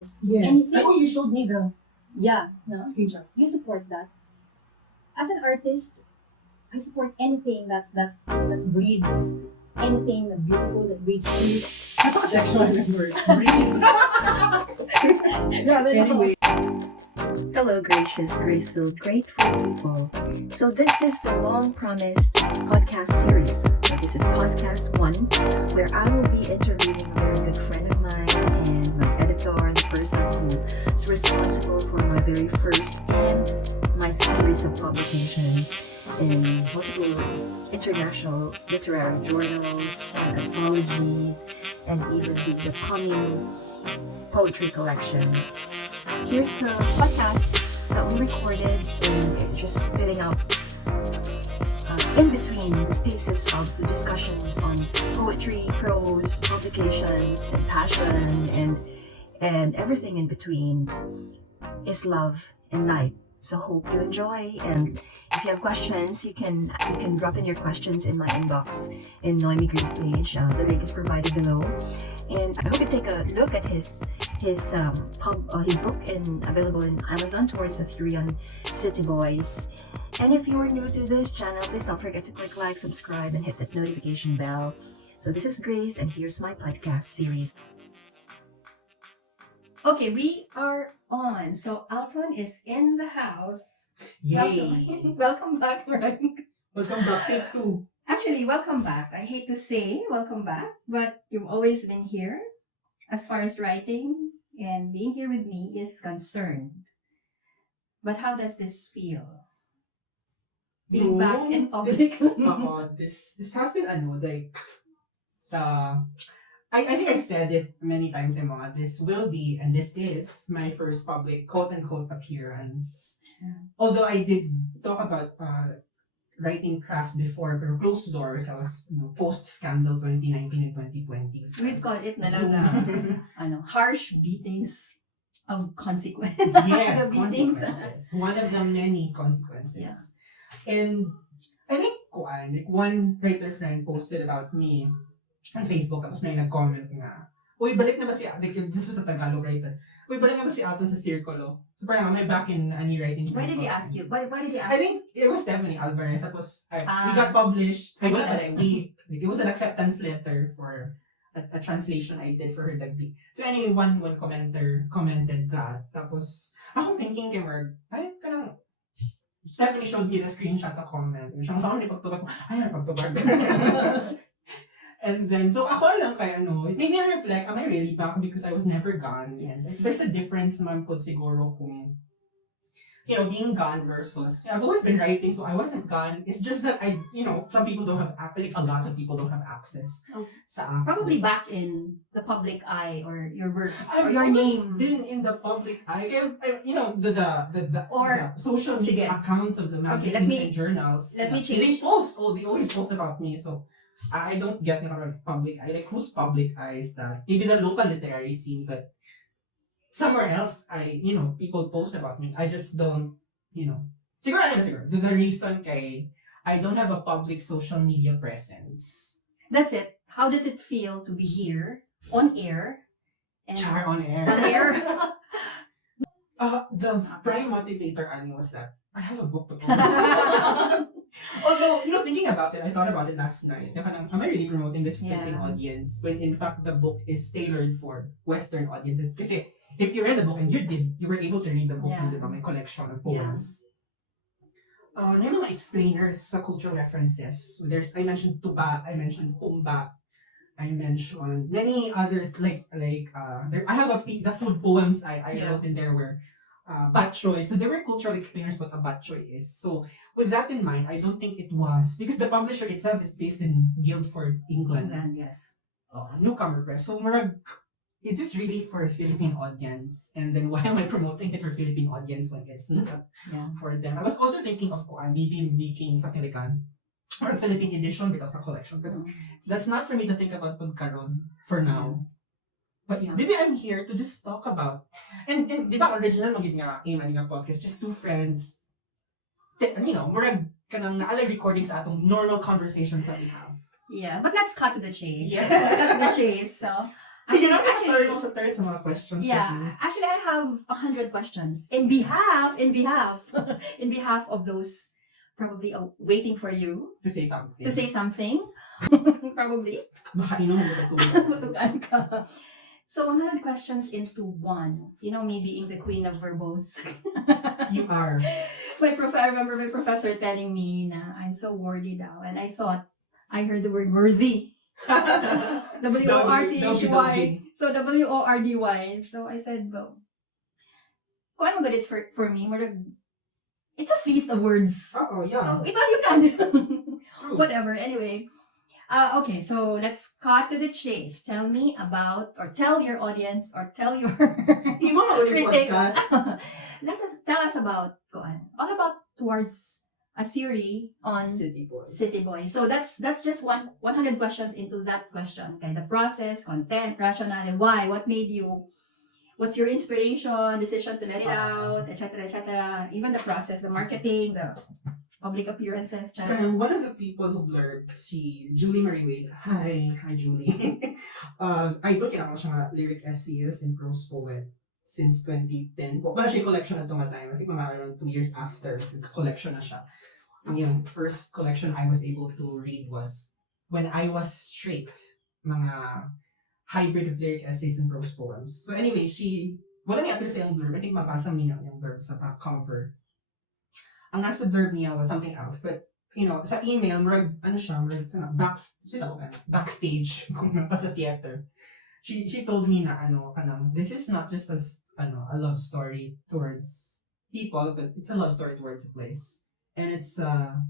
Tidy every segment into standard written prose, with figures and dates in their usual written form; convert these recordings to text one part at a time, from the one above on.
Yes. Anything- Oh, you showed me the Yeah, no? screenshot. You support that. As an artist, I support anything that breeds, anything that beautiful, that breeds truth. Napaka-sexual ng word. Breathe. Grabe, Anyway. Hello, gracious, graceful, grateful people. So this is the long-promised podcast series. So this is podcast 1, where I will be interviewing a very good friend of mine and my editor, the person who's responsible for my very first and my series of publications in multiple international literary journals and anthologies, and even the upcoming poetry collection. Here's the podcast that we recorded and just spitting out in between the spaces of the discussions on poetry, prose, publications, and passion, and everything in between is love and light. So hope you enjoy, and if you have questions, you can drop in your questions in my inbox in Noemi Green's page. The link is provided below, and I hope you take a look at his book available in Amazon towards the Theory on City Boys. And if you are new to this channel, please don't forget to click like, subscribe, and hit that notification bell. So this is Grace, and here's my podcast series. Okay, we are on. So Alton is in the house. Yay. Welcome back, Frank. Welcome back. Take 2. Actually, welcome back. I hate to say welcome back, but you've always been here. As far as writing and being here with me is concerned. But how does this feel? Being back in public. This has been I think I said it many times, Emma. This will be, and this is my first public quote-unquote appearance. Yeah. Although I did talk about writing craft before, but closed doors. I was post-scandal 2019 and 2020. So, We'd call it na lang na, harsh beatings of consequence. Yes, The beatings. consequences. One of the many consequences. Yeah. And I think one writer friend posted about me on Facebook, tapos may nag-comment nga, uy, balik na ba si Alton? This was a Tagalog writer. Uy, balik na ba si Alton sa Circulo? So parang may back in any writing circle. Why did he ask you? Why did he ask? I think it was Stephanie Alvarez. Tapos we got published. I Wala said. pala, it was an acceptance letter for a translation I did for her dagdi. So anyway, one commenter commented that. Tapos ako thinking kay Merg, ay, kanang Stephanie showed me the screenshot sa comment. Siya sa akin, pagtubag ko, ay, pagtubag. And then, so ako lang kay it made me reflect, am I really back? Because I was never gone. Yes. There's a difference naman po siguro kung, being gone versus, I've always been writing, so I wasn't gone. It's just that some people don't have, like a lot of people don't have access sa Probably back in the public eye or your works or I've your always name. been in the public eye. Or, the social media sige. accounts of the magazines let me- and journals. let me They change. they always post about me. So I don't get public eye. Like whose public eye is that? Maybe the local literary scene, but somewhere else, people post about me. I just don't, siguro. The reason kay I don't have a public social media presence. That's it. How does it feel to be here on air? And Char on air. on air. The prime motivator, was that I have a book to go. Although, thinking about it, I thought about it last night. Am I really promoting this Philippine Yeah. audience when in fact the book is tailored for Western audiences? Because if you read the book and you were able to read the book, Yeah. di ba, my collection of poems. May mga explainers sa cultural references. I mentioned tuba, I mentioned kumba, I mentioned many other I have the food poems I Yeah. wrote in there were bat choy. So there were cultural explainers what a bat choy is. So with that in mind, I don't think it was because the publisher itself is based in Guildford, England. Yes. Newcomer Press. So is this really for a Philippine audience? And then why am I promoting it for Philippine audience when it's not for them? I was also thinking of maybe making something like or a Philippine edition because of collection. But that's not for me to think about pagkaroon for now. But yeah, maybe I'm here to just talk about and di ba original magiging nga nga podcast, just two friends. Murag kanang naalay recordings sa atong normal conversations that we have. Yeah, but let's cut to the chase. Yeah. Let's cut to the chase. So, Actually, Actually, sa third sa mga questions. yeah. Actually, I have 100 questions in behalf in behalf of those probably waiting for you To say something. to say something. Probably. Baka inom mo Butukan ka. So 100 questions into one. You know, me being the queen of verbose. You are. I remember my professor telling me na I'm so wordy now, and I thought I heard the word worthy. W-O-R-T-H-Y. So W-O-R-D-Y. So I said, well, kung anong good is for me, it's a feast of words. Oh, yeah. So ito you can. True. Whatever. Anyway. Okay, so let's cut to the chase. Tell me about, or tell your audience, or tell your Imo nga ulit critic. podcast. Tell us about, all about towards a theory on City Boys. City Boys. So that's just 100 questions into that question. Okay, the process, content, rationale, why, what made you, what's your inspiration, decision to let it out, etc., etc. Even the process, the marketing, the public appearances. Parang one of the people who blurred, si Julie Marie Wade. Hi Julie. I don't know siya nga lyric essays and prose poet since 2010. Wala siya yung collection na time. I think mga around 2 years after, collection na siya. Yung first collection I was able to read was when I was straight, mga hybrid of lyric essays and prose poems. So anyway, wala niya appeal sa yung blurb. I think mabasa niya yung blurb sa cover. Ang nasa blurb niya was something else. But, sa email, backstage, kung sa theater. She told me na, this is not just a love story towards people, but it's a love story towards a place. And it's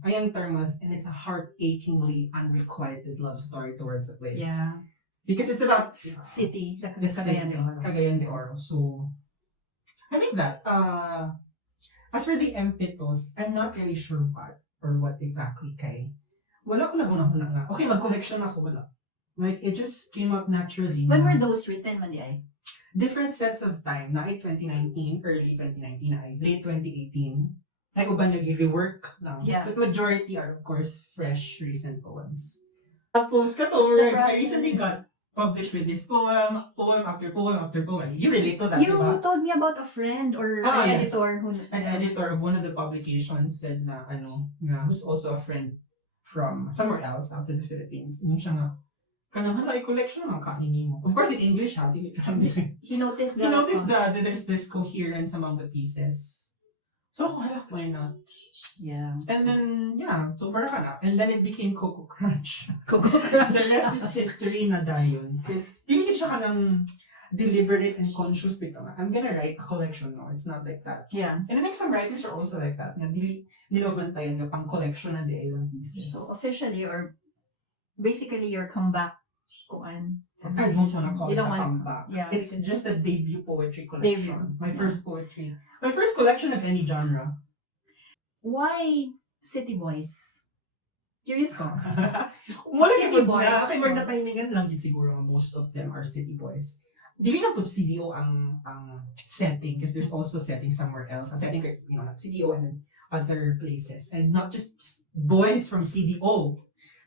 ayang term and it's a heart-achingly unrequited love story towards a place. Yeah. Because it's about city, the city, Cagayan de Oro. So I think that as for the impetus, I'm not really sure what exactly kay. Wala ko naguna nga. Okay, mag-collection ako, wala. Like, it just came up naturally. When were those written, Mandiay? Different sets of time. Na 2019, early 2019 late 2018. Ay, uban nag-rework lang. Yeah. But majority are, of course, fresh, recent poems. Tapos, I recently got published with this poem after poem after poem. You relate to that, You diba? told me about a friend or an Yes. editor who... An editor of one of the publications said na, who's also a friend from somewhere else outside the Philippines. Yung siya nga, kanang halay collection naman kainin mo. Of course, in English, ha? He noticed that there's this coherence among the pieces. So, why not? Yeah. And then, so para ka na. And then it became Coco Crunch. Coco Crunch. The rest is history na dayon. Because, hindi siya ka ng deliberate and conscious bito nga. I'm gonna write a collection, no? It's not like that. Yeah. And I think some writers are also like that. Na nilabantayan na pang collection na di ilang pieces. So, officially, or basically, your comeback, I don't wanna call You it don't a wanna- comeback. yeah, It's because- just a debut poetry collection. Debut. My Yeah. first poetry. My first collection of any genre. Why City Boys? Curious ko. Wala City yung boys. na. Kay Mark na timingan lang din siguro nga most of them are city boys. Dili lang po CDO ang setting because there's also setting somewhere else. Ang setting, CDO and then other places. And not just boys from CDO.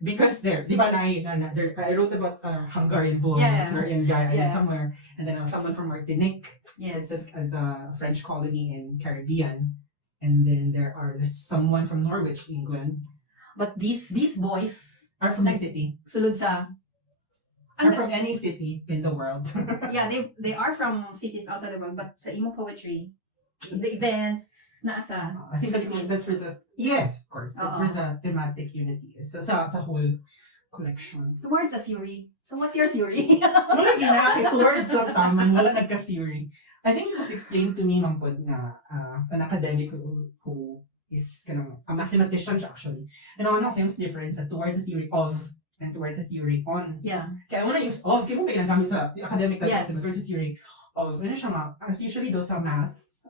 Because di ba I wrote about Hungarian boy, Hungarian guy, and then somewhere, and then someone from Martinique, Yes. as a French colony in Caribbean, and then there's someone from Norwich, England, But these boys, are from the city, sulod sa... are from any city in the world. Yeah, they are from cities outside the world, but sa imo poetry, the events, nasa I think Philippines. that's for the yes, of course, that's for the thematic unity. So sa whole collection. Towards the theory. So what's your theory? Wala ginaki towards lang taman, wala nagka-theory. I think it was explained to me mampod na an academic who is a mathematician siya actually. And I want to say what's difference towards the theory of and towards the theory on. Yeah. Kaya I want to use of, kaya mo may ginagamit sa academic Yes. but towards the theory of, siya nga, as usually those sa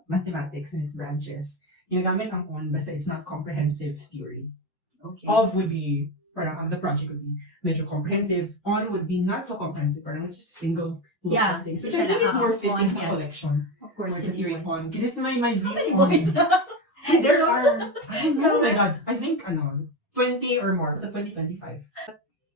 mathematics and its branches, ginagamit ang on basta it's not comprehensive theory. Okay. Of would be, parang the project would be major comprehensive. On would be not so comprehensive. Parang it's just a single look at things. Which I think is more fitting on, sa yes. collection. Of course, Towards the City theory Boys. on. Because it's my view How many on. boys? There are, oh my god, I think 20 or more. Sa 2025.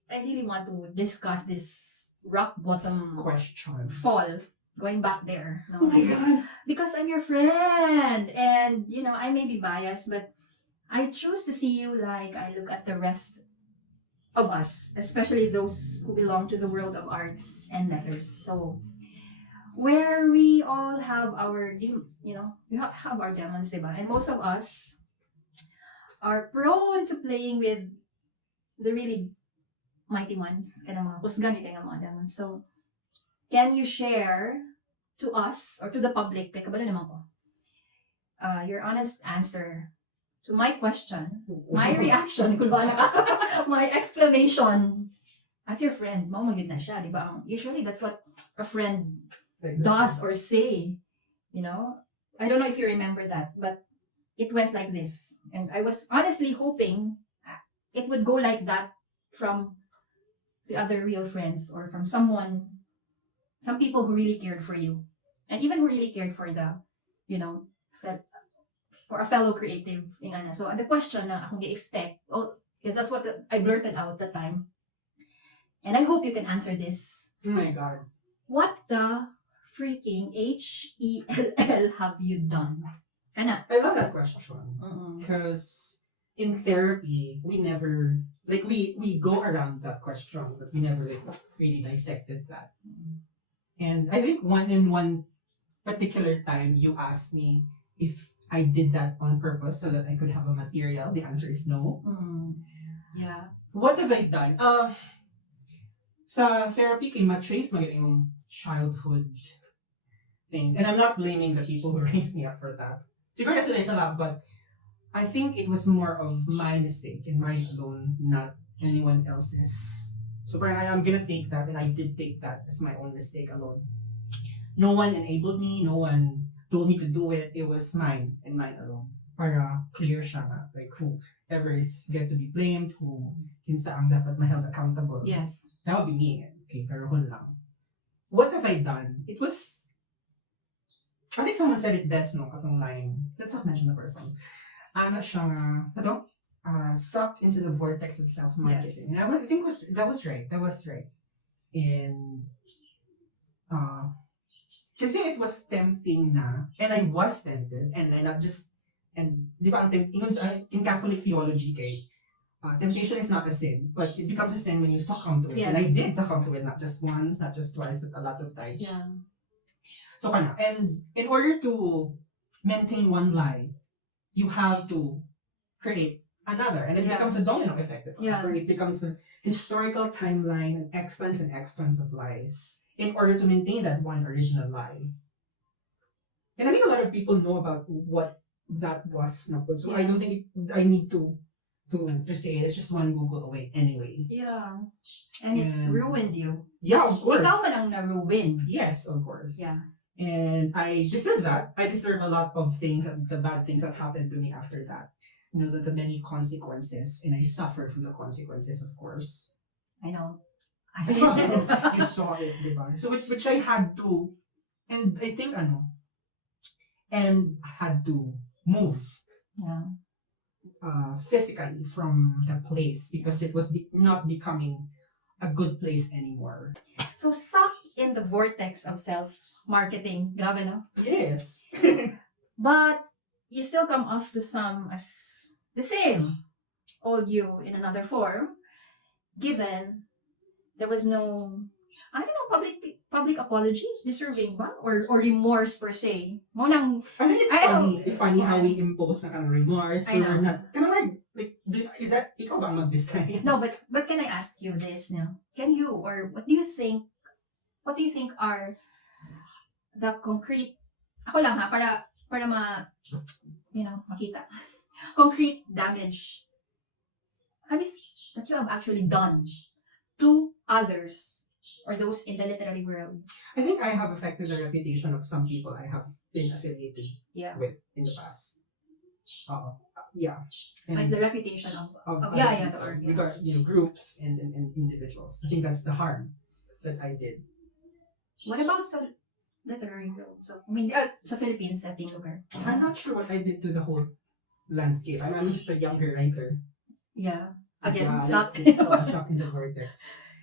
I really want to discuss this rock bottom Question. fall going back there. Oh No? my God. Because I'm your friend, and I may be biased, but I choose to see you like I look at the rest of us, especially those who belong to the world of arts and letters. So, where we all have our, we have our demons, diba? And most of us are prone to playing with the really mighty ones, kaya mga kusgan kaya mga demons. So, can you share to us or to the public, kaya kabalo naman ko, your honest answer to my question, my reaction, kung ba na my exclamation as your friend, mo magid na siya, di ba? Usually that's what a friend does or say, I don't know if you remember that, but it went like this. And I was honestly hoping it would go like that from the other real friends or from some people who really cared for you. And even who really cared for the, for a fellow creative. So the question na akong i-expect, because that's what I blurted out at the time. And I hope you can answer this. Oh my God. What the freaking HELL have you done? Kana? I love that question. Because in therapy, we never, we go around that question, but we never really dissected that. And I think one particular time you asked me if I did that on purpose so that I could have a material. The answer is no. Yeah. So what have I done? Sa therapy, kay matrace magaling yung childhood things. And I'm not blaming the people who raised me up for that. Siguro sila isa lang, but I think it was more of my mistake and mine alone, not anyone else's. So I'm gonna take that, and I did take that as my own mistake alone. No one enabled me, no one told me to do it. It was mine and mine alone. Para clear siya nga. Like whoever is get to be blamed, who kinsa ang dapat ma-held accountable. Yes. That would be me. Okay, pero hun lang. What have I done? It was, I think someone said it best, no? Katong line. Let's not mention the person. Ano siya nga, sucked into the vortex of self-marketing. Yes. And I think that was right. And, kasi it was tempting na, and I was tempted, and I not just, and di ba, in Catholic theology kay, temptation is not a sin, but it becomes a sin when you succumb to it. Yeah. And I did succumb to it, not just once, not just twice, but a lot of times. Yeah. So, and in order to maintain one lie, you have to create another, and it becomes a domino effect. It becomes a historical timeline and expanse of lies in order to maintain that one original lie. And I think a lot of people know about what that was. So I don't think I need to say it. It's just one Google away anyway. Yeah. And it ruined you. Yeah, of course. Ikaw man ang na-ruin. Yes, of course. Yeah. And I deserve that. I deserve a lot of things, the bad things that happened to me after that. The many consequences. And I suffered from the consequences, of course. I know. I saw it. You saw it, diba? So, which I had to, and I think, and I had to move. Yeah. Physically from the place because it was not becoming a good place anymore. So, stuck in the vortex of self-marketing. Grabe, no? Yes. But you still come off to some as the same old you in another form, given there was no, I don't know, public apology, deserving ba? Or remorse per se. I think it's funny how we impose na kind of remorse. I know. Not, kind of like, is that, ikaw ba ang mag-design? No, but can I ask you this now? Can you, or what do you think are the concrete, ako lang ha, para makita. Concrete damage that you have actually done to others or those in the literary world? I think I have affected the reputation of some people I have been affiliated with in the past. Yeah. So it's the reputation of the org. Because, groups and individuals. I think that's the harm that I did. What about sa literary world? So, sa Philippines setting lugar. I'm not sure what I did to the whole landscape. I'm just a younger writer. Yeah. Again, sucked. Sucked in the vortex.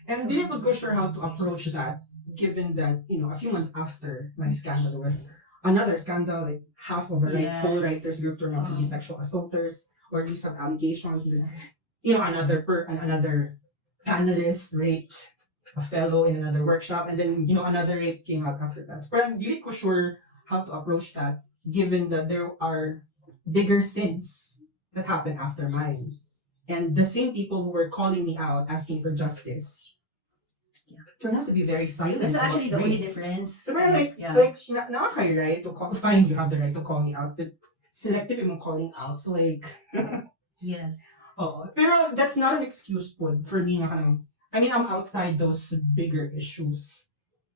And didn't ko sure how to approach that, given that, a few months after my scandal, there was another scandal, like half of our whole writers group turned out to be sexual assaulters, or at least have allegations. And then, another panelist raped a fellow in another workshop, and then, another rape came out after that. But I'm really ko sure how to approach that, given that there are bigger sins that happened after mine. And the same people who were calling me out, asking for justice, turned out to be very silent. That's actually the about only rape. difference. So nakakay right to call, fine, you have the right to call me out, but selective yung calling out. So like, Yes. pero that's not an excuse po for me na kanang, I mean, I'm outside those bigger issues.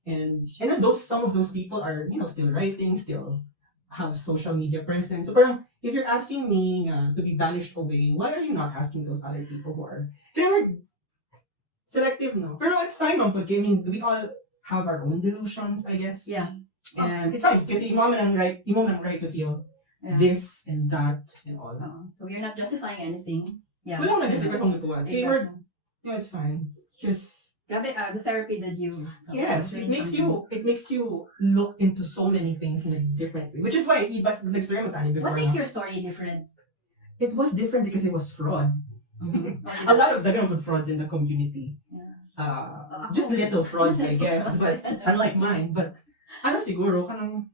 And some of those people are, still writing, still have social media presence. So parang, if you're asking me to be banished away, why are you not asking those other people who are selective, no? Pero it's fine, ma'am, but I mean, we all have our own delusions, I guess. Yeah. And it's fine, kasi imo man ang right to feel this and that and all. So we're not justifying anything. Yeah. Wala man justify sa mga buwan. Exactly. Yeah, it's fine. Just Grabe, the therapy that you... yes, it makes you look into so many things in a different way. Which is why nag-story mo tayo before. What makes your story different? It was different because it was fraud. A lot of the frauds in the community. Just little frauds, I guess, but unlike mine. But siguro kanang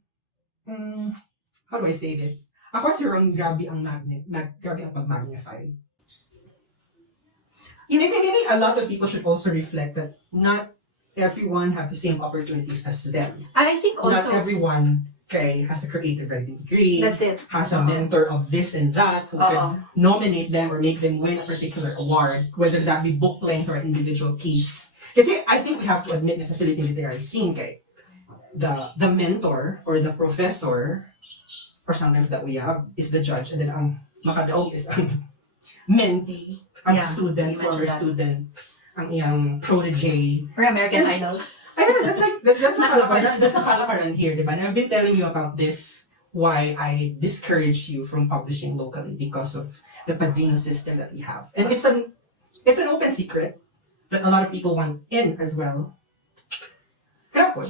how do I say this? Ako siguro grabe ang pag-magnify. Maybe a lot of people should also reflect that not everyone have the same opportunities as them. I think also... Not everyone has a creative writing degree. That's it. Has a mentor of this and that who can nominate them or make them win a particular award, whether that be book length or individual piece. Kasi I think we have to admit sa Philippine literary scene, the mentor or the professor, or sometimes that we have, is the judge, and then ang makadaog is ang mentee, ang student, former student, ang iyang protege. Or American Idol. That's a kalakaran here, diba? And I've been telling you about this, why I discourage you from publishing locally because of the padrino system that we have. And it's an open secret that a lot of people want in as well. Kaya po,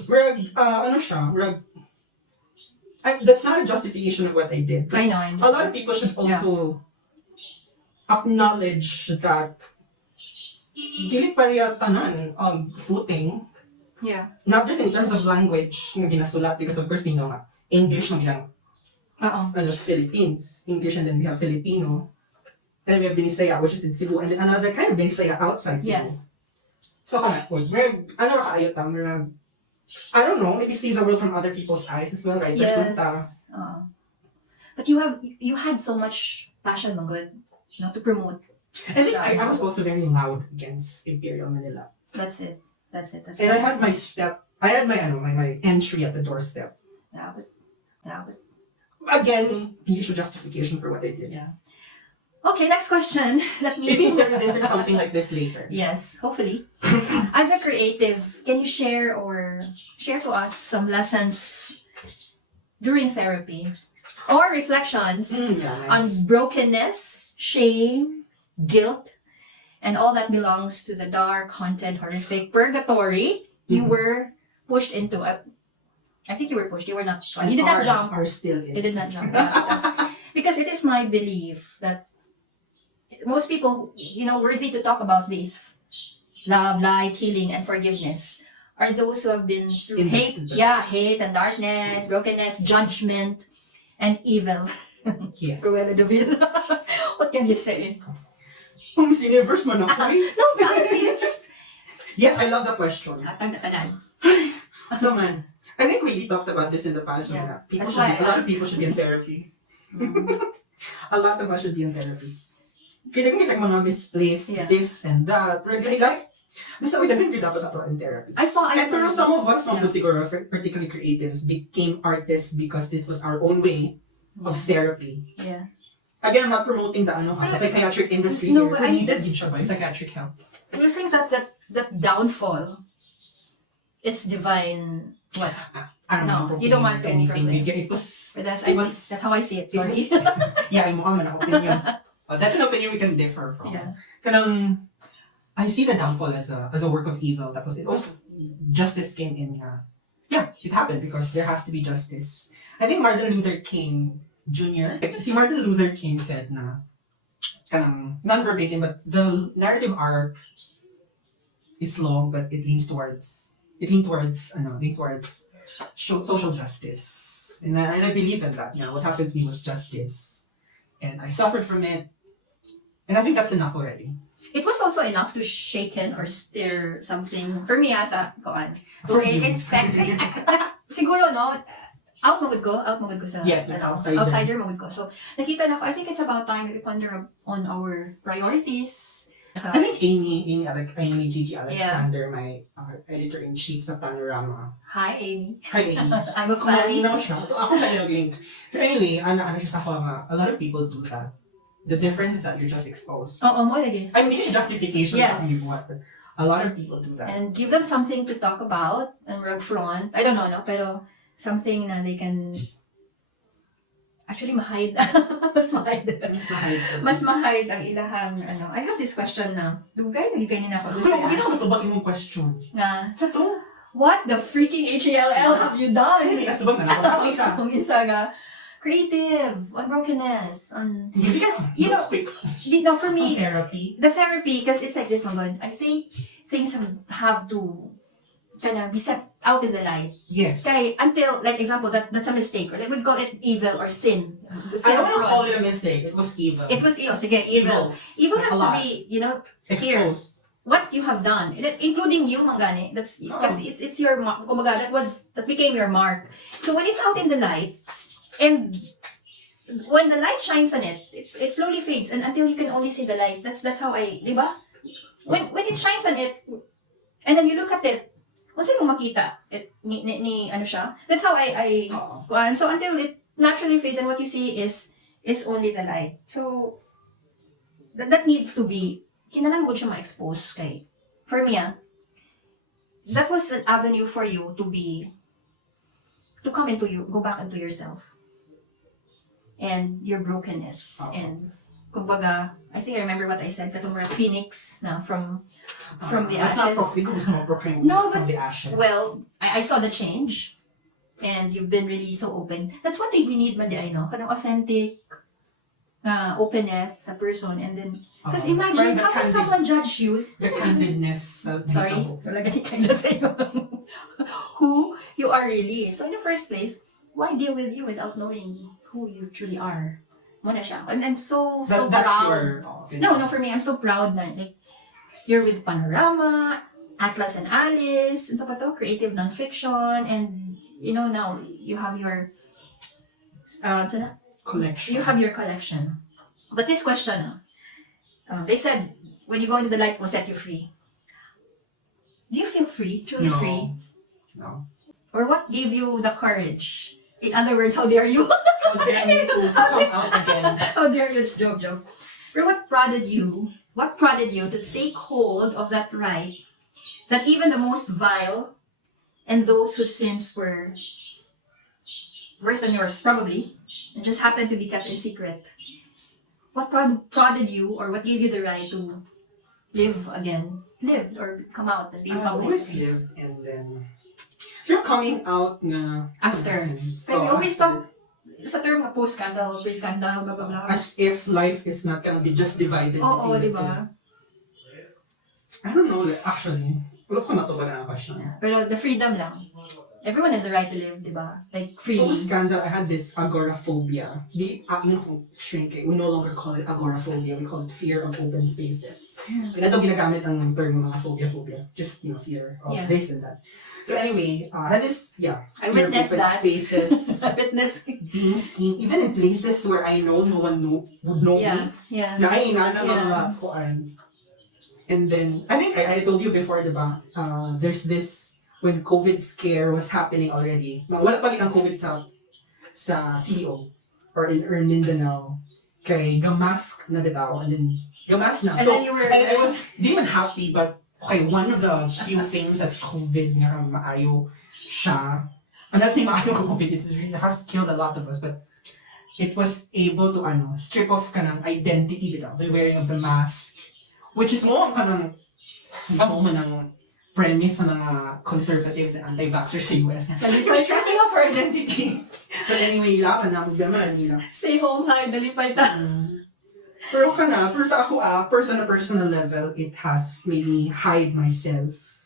that's not a justification of what I did. I know, I understand. A lot of people should also acknowledge that dili pariya tanan footing. Yeah. Not just in terms of language nga ginasulat, because of course we know nga English mo bilang Philippines, English, and then we have Filipino, and then we have Binisaya, which is in Cebu, and then another kind of Binisaya outside Cebu. Yes. So I don't know, maybe see the world from other people's eyes as well, right? Yes. But you had so much passion, Manggod, to promote. I think I was also very loud against Imperial Manila. That's it. And I had my entry at the doorstep. Yeah. Again, usual justification for what I did. Yeah. Okay, next question. Maybe we'll revisit something like this later. Yes, hopefully. As a creative, can you share to us some lessons during therapy or reflections on brokenness, shame, guilt, and all that belongs to the dark, haunted, horrific purgatory you were pushed into? I think you were pushed. You were not. You did not jump. Are still in. You did not jump. Because it is my belief that most people, worthy to talk about this, love, light, healing, and forgiveness, are those who have been through hate and darkness, brokenness, judgment, and evil. Yes. Cruella de Vil. What can you say? Miss Universe man ako eh. No, but honestly, it's just... Yes, I love the question. Tanan. So man, I think we talked about this in the past. Yeah. A lot of people should be in therapy. A lot of us should be in therapy. Kaya like mga misplaced this and that. Like, basta we didn't dapat ato in therapy. I saw. Pero some of us, siguro, particularly creatives, became artists because this was our own way of therapy. Yeah. Again, I'm not promoting the psychiatric industry here. We needed psychiatric help. Do you think that downfall is divine? What? I don't know. You don't want to anything. proclaim. It was. That's how I see it. Sorry. Yeah, I'm an opinion. That's an opinion we can differ from. Yeah. Kanang, I see the downfall as a work of evil. Tapos it was justice came in nga. Yeah, it happened because there has to be justice. I think Martin Luther King Jr. Si Martin Luther King said na non-verbatim, but the narrative arc is long, but it leans towards social justice. And I believe in that. What happened to me was justice. And I suffered from it. And I think that's enough already. It was also enough to shaken or stir something for me as a to inspect. Siguro no, out magud ko sa yes, outsider magud ko. So nakita na ko, I think it's about time we ponder on our priorities. I think Amy Gigi Alexander, my editor-in-chief sa Panorama. Hi, Amy. Hi, Amy. I'm a fan. Kumalinaw siya. So, ako sa nag-link. So anyway, siya sa ako nga, a lot of people do that. The difference is that you're just exposed. Oo, mo lagi. I mean, it's a justification Yes. for you, but a lot of people do that. And give them something to talk about and rug front. I don't know, no? Pero something na they can actually ma-hide. Mas ma-hide ang ilahang, I have this question na, dugay, nagigay nila ako. Pero hindi ako matubag yung question. Na, Sa to? what the freaking HALL have you done? Hindi, tubag na ako. Isa. Kung isa nga, creative, on brokenness, on... Because, you know, for me, Therapy. the therapy, because it's like this, my God, I think things have to kind of be set out in the light. Yes. Okay, until, like, example, that's a mistake, or like, we'd call it evil or sin. I don't want to call it a mistake. It was evil. It was evil. Sige, evil. Evils. Evil Like has a to lot. be, Exposed. what you have done, including you, Mangane. That's because it's your mark. Kumbaga, that became your mark. So when it's out in the light, and when the light shines on it, it slowly fades, and until you can only see the light. That's how di ba? When it shines on it, and then you look at it, kung sino makita, ni ano siya. That's how I so until it naturally fades, and what you see is only the light. So that needs to be, kinahanglan ko siya ma-expose kay, for me that was an avenue for you to come into you, go back into yourself and your brokenness. And kumbaga, I think I remember what I said, katong phoenix na from the ashes. No, but from the ashes. well, I saw the change, and you've been really so open. That's one thing we need man di ay, no? Kanang authentic openness sa person, and then because imagine how can someone judge you? The candidness. Sorry, wala gani kayo sa iyo. Who you are really. So in the first place, why deal with you without knowing who you truly are? Muna siya. And I'm so That's proud. your... No, for me, I'm so proud na like, you're with Panorama, Atlas and Alice, and so pa to, creative nonfiction, and now you have your collection. You have your collection. But this question, they said when you go into the light, will set you free. Do you feel free, truly free? No. Or what gave you the courage? In other words, how dare you? How dare me to come out again? How dare you? Joke. But what prodded you to take hold of that right that even the most vile and those whose sins were worse than yours, probably, and just happened to be kept a secret? What prodded you, or what gave you the right to live again? Live or come out and be I public? always lived, and then you're coming out na After. So But you always after. talk sa term nga post-scandal, pre-scandal, blah, blah, blah. As if life is not gonna be just divided. Oo, into di ba? I don't know, actually. Wala ko na to ba na question. Pero the freedom lang. Everyone has the right to live, di ba? Like, freely. Post-scandal, I had this agoraphobia. Shrink it. We no longer call it agoraphobia. We call it fear of open spaces. Kaya daw ginagamit ang term mga phobia. Just, fear of this and that. So anyway, I had this, I fear of witnessed open that. spaces. I witnessed. Being seen, even in places where I know no one would know me. Yeah. Na ay na mga kuan. And then, I think I told you before, diba? There's this, when COVID scare was happening already. Wala pa rin ang COVID sa CEO or in Mindanao. Kay gamask na bitaw. And then, gamask na. And So, then you were... I was, di man happy, but okay, one of the few things that COVID nga maayo siya. I'm not saying maayo ko COVID, it has killed a lot of us, but it was able to strip off kanang identity bitaw, the wearing of the mask, which is more kanang Amo man ang premise ng mga conservatives and anti-vaxxers sa US. Nalipay You're ka. stripping up for identity. But anyway, laban na. Problema na nila. Stay home, ha? Nalipay ta. Pero sa ako personal level, it has made me hide myself.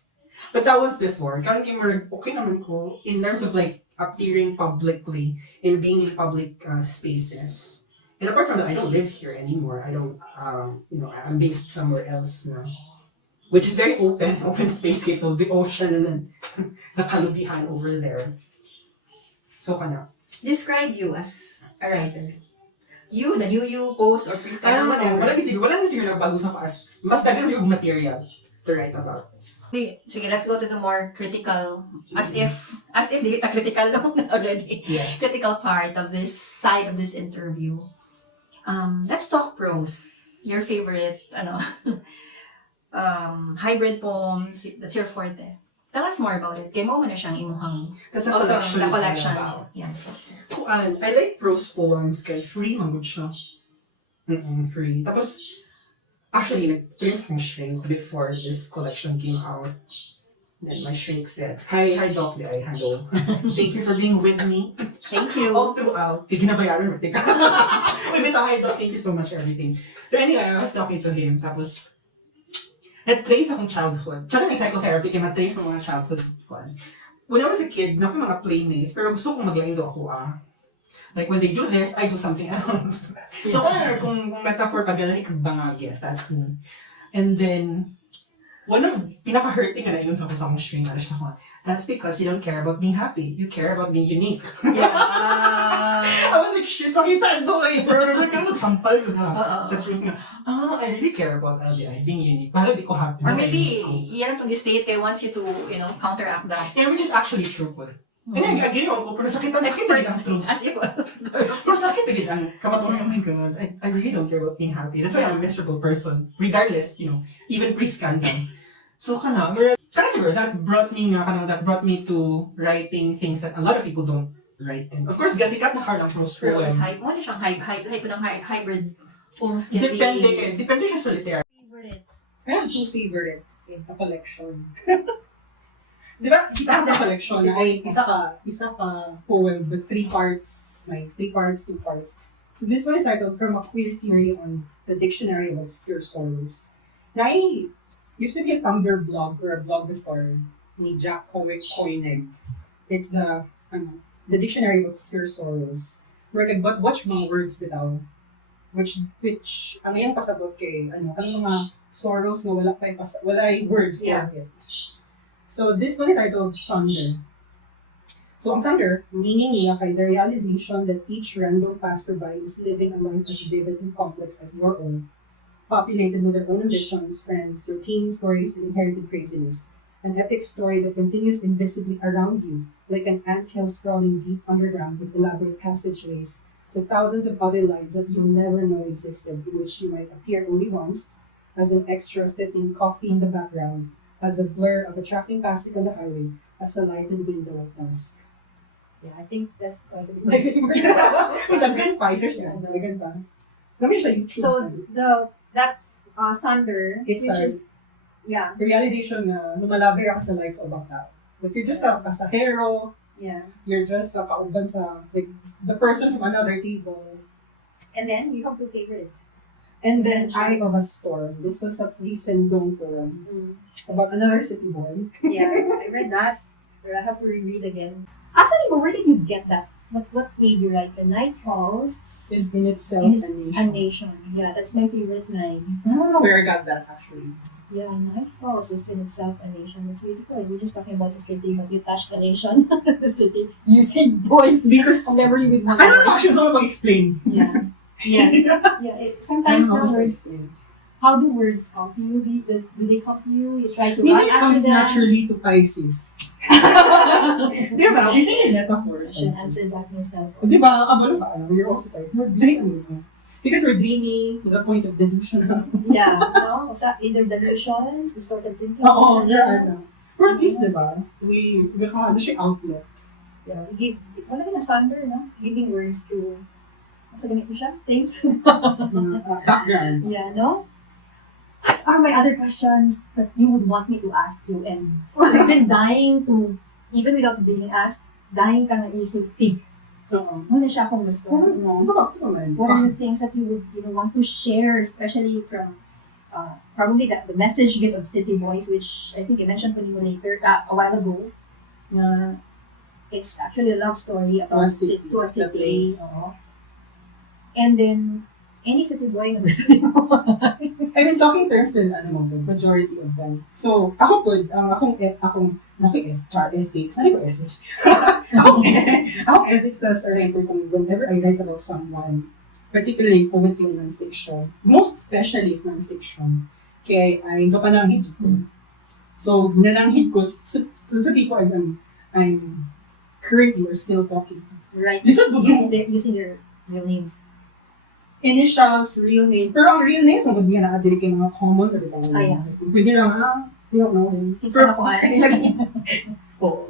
But that was before. Kaya okay naman ko in terms of like appearing publicly and being in public spaces. And apart from that, I don't live here anymore. I don't, I'm based somewhere else now. Which is very open space dito, the ocean and then the kalubihan over there. So Describe you as a writer. You, the new you, post, or Prose, I don't know, whatever. wala na siguro nagbago sa as mas dahil siguro material to write about. Sige, let's go to the more critical, as if di kita critical already. Yes. Critical part of this side of this interview. Let's talk prose. Your favorite, hybrid poems. That's your forte. Tell us more about it. Kaya mo na siyang imuhang. That's a Also, collection. the collection. About. Yes. I like prose poems kay free man good siya. Free. Tapos, actually, nag-experience ng shrink before this collection came out. Then my shrink said, Hi Doc, hello. Thank you for being with me. Thank you. All throughout. Hindi na bayaran mo, tika. Hi Doc, thank you so much for everything. So anyway, I was talking to him, tapos, na-trace akong childhood. Tsaka may psychotherapy, kaya na-trace ng mga childhood ko. When I was a kid, naku mga playmates, pero gusto kong maglain daw ako Like when they do this, I do something else. So kung metaphor pagalay kag bangag, yes, that's me. And then, one of pinaka-hurting na yun sa akong string, that's because you don't care about being happy. You care about being unique. Yeah. I was like, shit, sakita ito eh. Pero nagsampal ko sa truth nga. I really care about being unique. Para di ko happy. Or maybe, yan ang to-state kaya wants you to, counteract that. Yeah, which is actually true po. And then, again, ako, pero sakit ang truth. As if Pero sakit bigit ang kamatuloy, oh my God, I really don't care about being happy. That's why I'm a miserable person. Regardless, even pre-scandal. So, siguro, that brought me to writing things that a lot of people don't write. And of course, gasikat na ng prose poem. Prose hype. Ano siyang hybrid poems can be. Depende siya sa literary. Favorites. I have two favorites in sa collection. Di ba? Kita sa collection na ay isa ka poem with 3 parts. May 3 parts, 2 parts. So this one is titled From a Queer Theory on the Dictionary of Obscure Sorrows. Na used to be a Tumblr blog or a blog before ni Jack Koenig. It's the Dictionary of Obscure Sorrows. Where watch mga words bitaw. Which ang iyang pasabot kay kanang mga sorrows na wala ay word for it. So this one is titled Sunder. So ang sunder, meaning niya kay the realization that each random passerby is living a life as vivid and complex as your own, populated with their own ambitions, friends, routines, stories, and inherited craziness. An epic story that continues invisibly around you, like an anthill sprawling deep underground with elaborate passageways to thousands of other lives that you'll never know existed, in which you might appear only once, as an extra sipping coffee in the background, as the blur of a traffic passing on the highway, as a lighted window of dusk. Yeah, I think that's going to be my favorite. Daghan pa, search nga. Daghan pa. Dami siya sa YouTube. So that's Sunder, It's which is the realization na lumalabi ako sa lives of bata. But you're just a pasahero, you're just a kauban sa, like, the person from another table. And then you have 2 favorites. And then, Eye of a Storm. This was a Lisendong poem about another city boy. Yeah, I read that. But I have to reread again. Actually, where did you get that? What made you write The Night Falls? Is in itself a nation. Yeah, that's my favorite line. I don't know where I got that, actually. Yeah, Night Falls is in itself a nation. It's beautiful. We're just talking about the city, but you touched the nation. The city. Using voice. Because whenever you would want I don't know, actually, it's all about explain. Yeah. Yes. Sometimes the words. How do words come to you? Do they come to you? You try to Maybe run it after comes them? naturally to Pisces. Diba? We think in metaphors. I should answer that myself. Diba? Kabalo ka. We're also Pisces. We're dreaming. Because we're dreaming to the point of delusional. Yeah. No? Either delusions, distorted thinking. Oo, there are na. Or at least, diba? We ano siya outlet. Yeah. We give, wala ka na standard, no? Giving words to, so ganito siya? Things. Background. Yeah, no? are my other questions that you would want me to ask you? And I've been dying to, even without being asked, dying ka na isulti. Oo. Ano siya kung gusto? What are the things that you would want to share, especially from probably the message gift of City Boys, which I think I mentioned to you later, a while ago, na it's actually a love story about to a city. And then, any city boy na gusto niyo. I mean, talking terms with majority of them. So, ako po, akong ethics. Ano ko ethics? akong ethics as a writer, whenever I write about someone, particularly poetry and nonfiction, most especially nonfiction, kaya ay kapananghid ko. So, nananghid ko, sa people I'm currently or still talking to. Right. Using their real names. Initials, real names. Pero ang real names, magod nga na-adiri kayo mga common or ibang names. Pwede lang, we don't know him. Kinsa nga kuhan.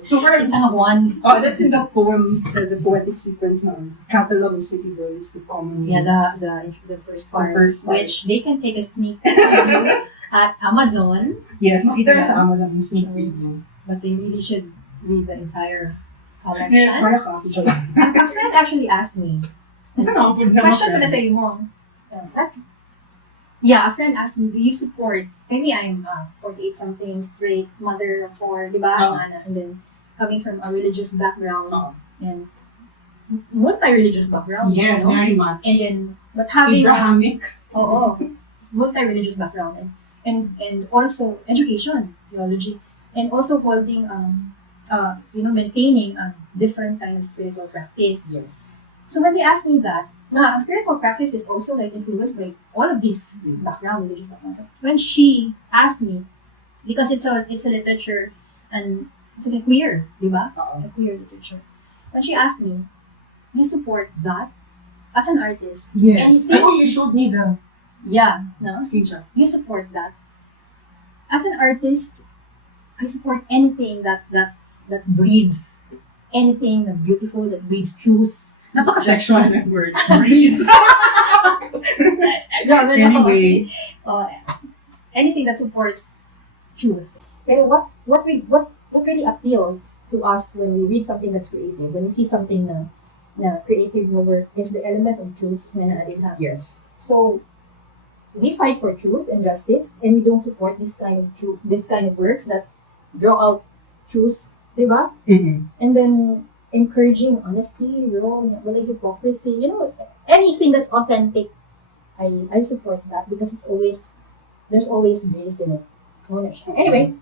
So, Kinsa nga kuhan. Oh, that's in the poem, the poetic sequence na catalog of city boys with common names. Yeah, the first part. Which they can take a sneak preview at Amazon. Yes, makita na sa Amazon yung sneak preview. But they really should read the entire collection. Yes, para coffee. A friend actually asked me, question ko na sa iyo mo. A friend asked me, do you support, maybe I'm 48-something, straight, mother of 4, di ba? And then, coming from a religious background, and multi-religious background. Yes, very much. And then, but having... Abrahamic. Multi-religious background. And also, education, theology, and also holding, maintaining a different kind of spiritual practice. Yes. So when they asked me that, spiritual practice is also like influenced by all of these religious backgrounds. When she asked me, because it's a literature and it's like queer, di ba? It's a queer literature. When she asked me, you support that as an artist? Yes. You showed me the screenshot. You support that as an artist? I support anything that breeds, anything that's beautiful, that breeds truth. Napaka-sexual na word. Breeds. Anyway. Anything that supports truth. Pero what really appeals to us when we read something that's creative, when we see something na creative work, is the element of truth na naadil ha. Yes. So, we fight for truth and justice, and we don't support this kind of works that draw out truth, di ba? Mm-hmm. And then, encouraging honesty, wala hypocrisy, anything that's authentic, I support that because there's always grace in it. Anyway,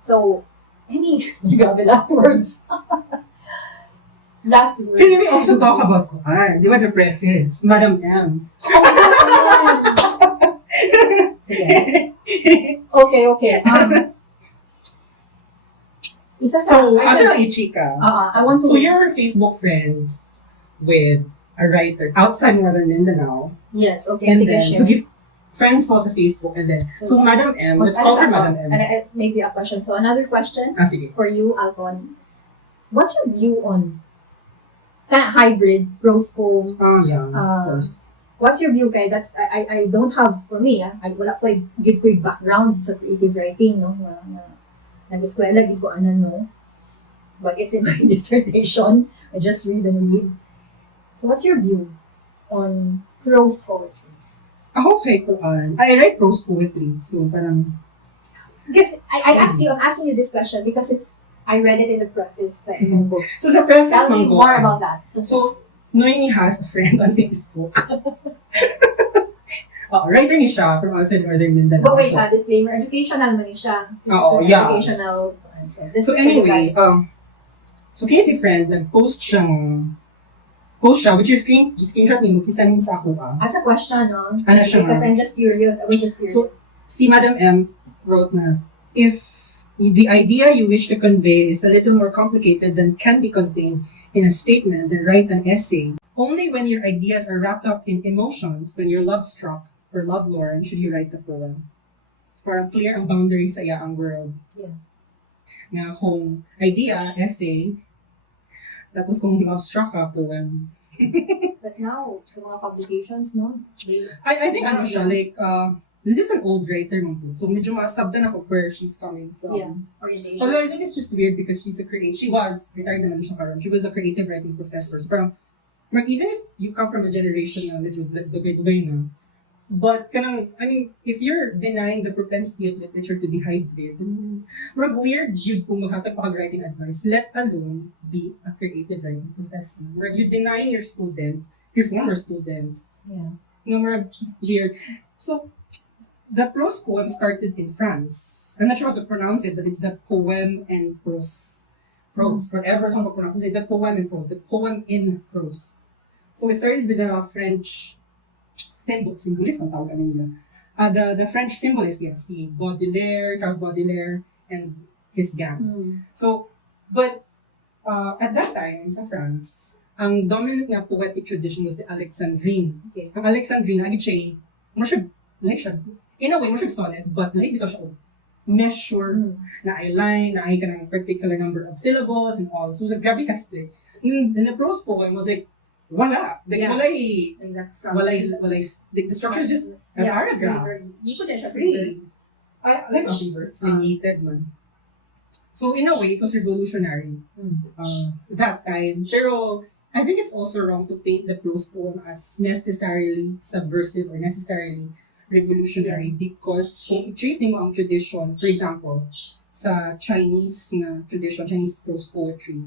so, you got the last words. Last words. Can we also talk about Kuan? Di ba the preface? Madam M. Sige. Okay. So, ano lang i-chika? I want to... So, you're Facebook friends with a writer outside Northern Mindanao. Yes, okay. And sige, then, share. so give friends po sa Facebook. And then, so Madam M, let's call her Madam M. And maybe a question. So, another question sige. For you, Alton. What's your view on kind of hybrid, prose poem? Yeah, of course. What's your view, kay? That's, I don't have, for me, wala ko give ko yung background sa creative writing, no? Nag-eskwela, gid ko no? But it's in my dissertation. I just read and read. So what's your view on prose poetry? Okay, Kuan. I write prose poetry. So, parang... Because I'm asking you this question because I read it in the preface sa inyong book. So, sa preface tell me more about that. So, Noemi has a friend on Facebook. Writer ni siya from outside Northern Mindanao. But wait, disclaimer, educational man siya. Educational. So anyway, so kaya si friend, nag-post siya, which is screenshot ni mo, kisanin mo sa ako. As a question, no? Ano siya? Because I was just curious. So, si Madam M wrote na, if the idea you wish to convey is a little more complicated than can be contained in a statement, then write an essay. Only when your ideas are wrapped up in emotions, when you're love-struck or love-lorn, should you write the poem. Parang clear ang boundary sa ang world. Yeah. Nga kung idea, essay, tapos kung love-struck ka, poem. But now, sa mga publications, no? I think ano siya, like, this is an old writer man po. So medyo masabdan ako where she's coming from. Yeah. Orientation. Although I think it's just weird because she was, retired naman siya karon. She was a creative writing professor. So parang, even if you come from a generation na medyo dugay na, but if you're denying the propensity of literature to be hybrid, parang weird yun kung maghatag pa writing advice, let alone be a creative writing professor. Parang you're denying your students, your former students. Yeah. Parang weird. So, the prose poem started in France. I'm not sure how to pronounce it, but it's the poem and prose. Whatever song to pronounce it, the poem and prose. The poem in prose. So it started with the French symbolist ang tawag nila. The French symbolist, yes, si Charles Baudelaire, and his gang. So, but at that time, sa France, ang dominant nga poetic tradition was the Alexandrine. Okay. Ang Alexandrine, agad siya, in a way, mo siya sonnet, but like ito siya measure, na ay line, na ay ka ng particular number of syllables and all. So, grabe ka strict. And the prose poem was like, wala. Like, Exact structure. Like, the structure is just a paragraph. You put it as a Phrase. I like a free verse. It's limited, man. So, in a way, it was revolutionary that time. Pero, I think it's also wrong to paint the prose poem as necessarily subversive or necessarily revolutionary because kung i-trace mo ang tradition, for example, sa Chinese na tradition, Chinese prose poetry,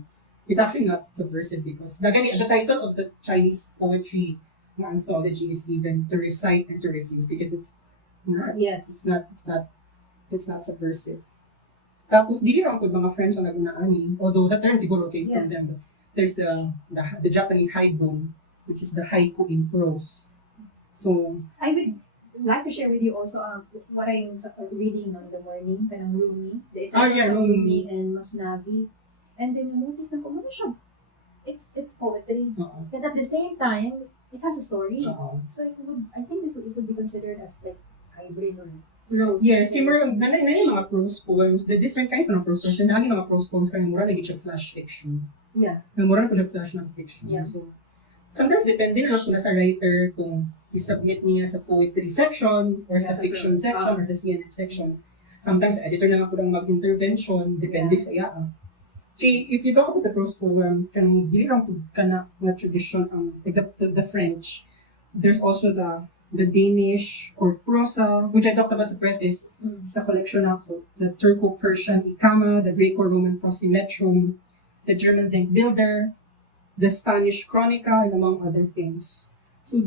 it's actually not subversive because the title of the Chinese poetry anthology is even to recite and to refuse because it's not subversive. Tapos di rin ako mga friends na nagunaan although that term siguro came from them. But there's the Japanese haibun, which is the haiku in prose. So I would like to share with you also what I'm reading in the morning, kanang Rumi, the essence of Rumi and Masnavi. And then you notice na siya. It's poetry. But at the same time, it has a story. So I think it would be considered as like hybrid or prose. Yes, kaya yung mga prose poems, the different kinds of prose poems, naging mga prose poems kaya mura lagi siya flash fiction. Yeah. Mura po siya flash non-fiction. Yeah. So, sometimes depende na lang kung nasa writer, kung i-submit niya sa poetry section, or sa fiction section, or sa CNF section. Sometimes editor na lang po lang mag-intervention, depende sa iya. Okay, if you talk about the prose poem, dili lang po na tradition like the French. There's also the Danish court prosa, which I talked about sa preface, sa collection ako. The Turco-Persian Ikama, the Greco-Roman Prosimetrum, the German Denk Builder, the Spanish Chronica, and among other things. So,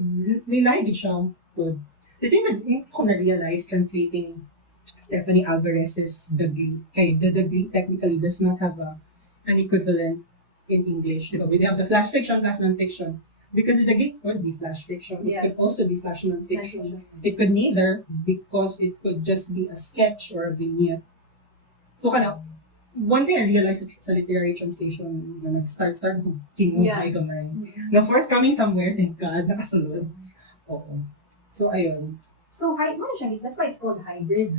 nilay din siya good. The same ko na-realize translating Stephanie Alvarez's The Glee. Kaya the Glee technically does not have an equivalent in English. Diba? We have the flash fiction, flash non-fiction. Because the Glee could be flash fiction. It could also be flash non-fiction. It could neither because it could just be a sketch or a vignette. So one thing I realized sa literary translation na nag-start kung kinumay gamay. Na forthcoming somewhere, thank God, nakasulod. Oo. So, ayun. So, that's why it's called hybrid.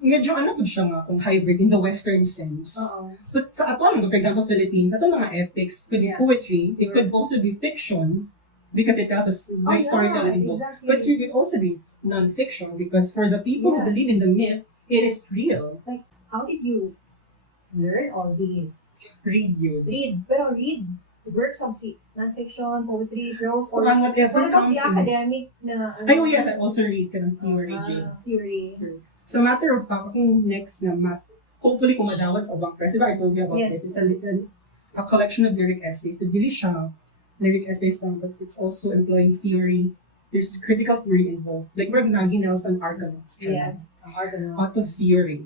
Medyo po siya nga kung hybrid in the Western sense. But sa ato, for example, Philippines, ato mga epics could be poetry, it could also be fiction because it tells us the storytelling involved. Exactly. But it could also be non-fiction because for the people who believe in the myth, it is real. Like, how did you learn all these? Read. Pero read works of non-fiction, poetry, prose, or whatever comes the academic na... Yes, I also read theory. Theory. So, matter of fact, kung next na hopefully kung madawat sa Epoch Press, diba I told you about this, it's a collection of lyric essays. So, dili siya lyric essays lang, but it's also employing theory. There's critical theory involved. Like, we're nagi Nelson Argonauts. Yes, Argonauts. Auto theory.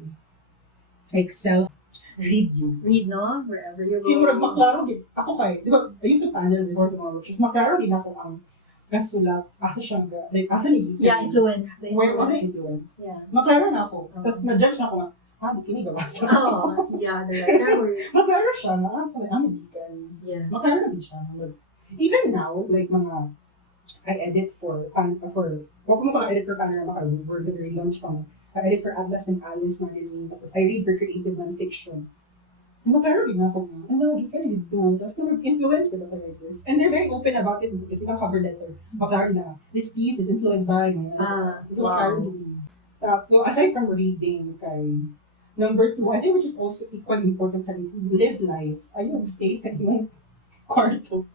Like self-read you. Read, no? Wherever you go. Kaya murag maklaro, ako diba, I used to panel before tomorrow, just maklaro din ako ang kasulat, asa siya like, asa ni influence. Where was the influence? Yeah. Maklaro na ako. Tapos na-judge na ako di kini gabasa. The writer. Maklaro siya na, medical. Yeah. Maklaro na din siya. Even now, like I edit for wag mo ka edit for Panorama, we're gonna relaunch pa. I edit for Atlas and Alice magazine, tapos I read for creative non-fiction. Maklaro din ako lagi ka na dito. Tapos influence diba sa writers. And they're very open about it because ilang cover letter. Maklaro na, this piece is influenced by so maklaro din. Well, aside from reading, number 2, I think which is also equally important sa reading, live life. Ayun, stay sa iyong kwarto.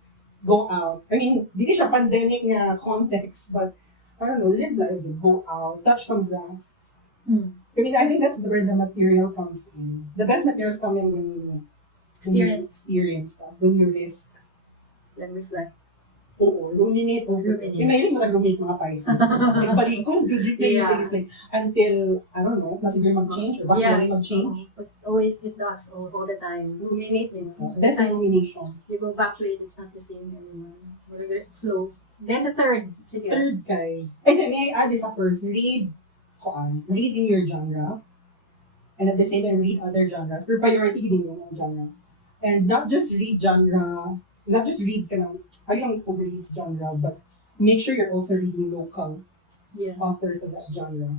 Go out. I mean, di siya pandemic nga context, but I don't know, live life. Go out, touch some grass. I mean, I think that's where the material comes in. The best materials come in when you experience stuff, when you risk. Then reflect. Oo, ruminate over. Ruminate. Yung mahilig mo nag-ruminate mga Pisces. Nagbalikong, good replay, replay. Until, I don't know, masiguro mag-change or basta mag-change. But always, it does, all the time. Ruminate. Best Best rumination. You go back to it, it's not the same anymore. Flow. Then the third. Sige. Third may I add this first? Read in your genre. And at the same time, read other genres. Your priority din yung genre. And not just read genre, not just read I don't overread genre, but make sure you're also reading local authors of that genre.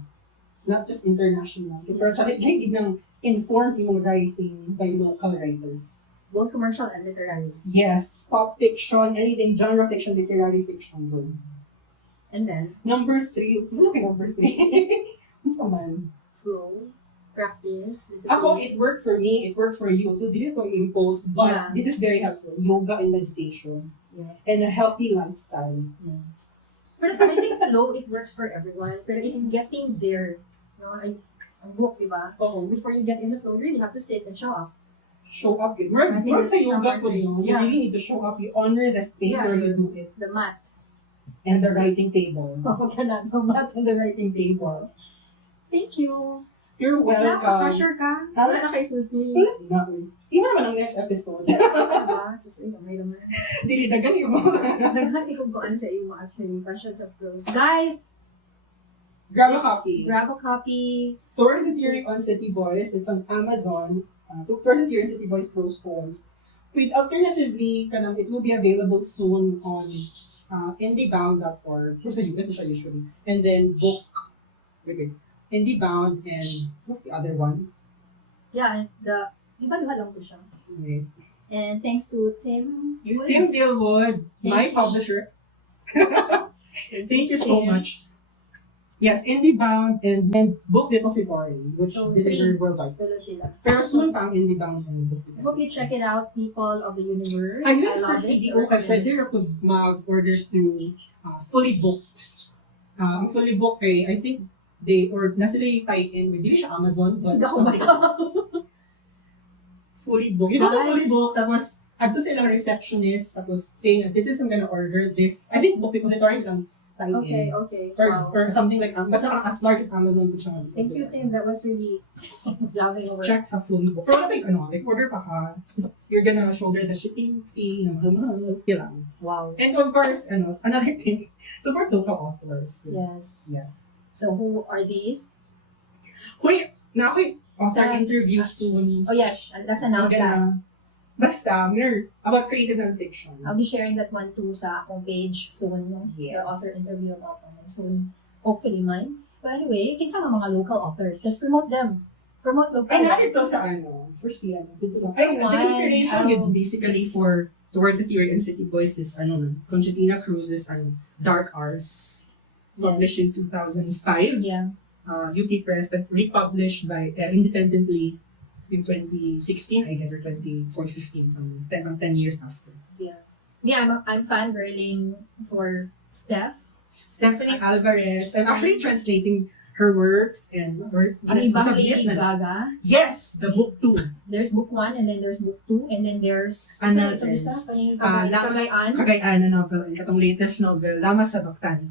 Not just international. Pero tsaka hindi nang informed yung writing by local writers. Both commercial and literary. Yes, pop fiction, anything, genre fiction, literary fiction, good. And then? Number 3, number 3. What's naman? Flow. Practice. Ako, it worked for me, it worked for you. So, didn't ko impose, but this is very helpful. Yoga and meditation. And a healthy lifestyle. Pero I think flow, it works for everyone. Pero it's getting there. No? Ang book, diba? Before you get in the flow, you really have to sit and show up. Show up. More sa yoga po, no? You really need to show up. You honor the space where you do it. The mat. And the writing table. The mat and the writing table. Thank you. You're welcome. Pressure ka? Wala na kay Suti. Wala na. Iba naman ang next episode. Diba? Susi, may naman. Dili, dagan yung mga. Daghati kong buwan sa iyo actually. Questions of Prose. Guys! Grab a copy. Grab a copy. Towards the Theory on City Boys. It's on Amazon. Towards the Theory on City Boys Prose Poems. With alternatively, it will be available soon on indiebound.org. Sa US na siya usually. And then book. IndieBound and what's the other one? Yeah, iba-iba lang po siya. Okay. And thanks to Tim Woods. Tim Dillwood, my publisher. Thank you so much. Yes, IndieBound and then Book Depository, which delivered worldwide. Pero soon pa ang IndieBound and Book Depository. Hope you check it out, people of the universe. I think for CDO, pwede rin mag-order through Fully Booked. Fully Booked I think nasa sila tie-in with, hindi siya Amazon, but something else. Fully Booked. You know the Fully Booked, tapos, adto silang receptionist, tapos saying, this is, I'm gonna order this. I think Book Depository lang tie-in. Okay. Or something like, basta as large as Amazon. Thank you, Tim. That was really loving over. Check sa Fully Booked. Pero like order pa ka, you're gonna shoulder the shipping fee, na mahal, kailangan. Wow. And of course, another thing, support local authors. Yes. Yes. So, who are these? Author interview soon. Oh, yes. Let's announce that. Basta, about creative nonfiction. I'll be sharing that one too sa akong page soon. Yes. The author interview of Alton soon. Hopefully mine. By the way, kinsa mga local authors. Let's promote them. Promote local. Ay, narito sa for CNF. Ay, the inspiration yun basically for Towards the Theory and City Boys is, Concertina Cruise's, Dark Hours. Published in 2005. Yeah. UP Press, but republished by independently in 2016, I guess, or 2015, something. 10 years after. Yeah. Yeah, I'm fangirling for Stephanie Alvarez. I'm actually translating her works and Lady Gaga. Yes, the book 2. There's book 1 and then there's book 2 and then there's Cagayan na novel and katong latest novel, Lamas sa Baktani.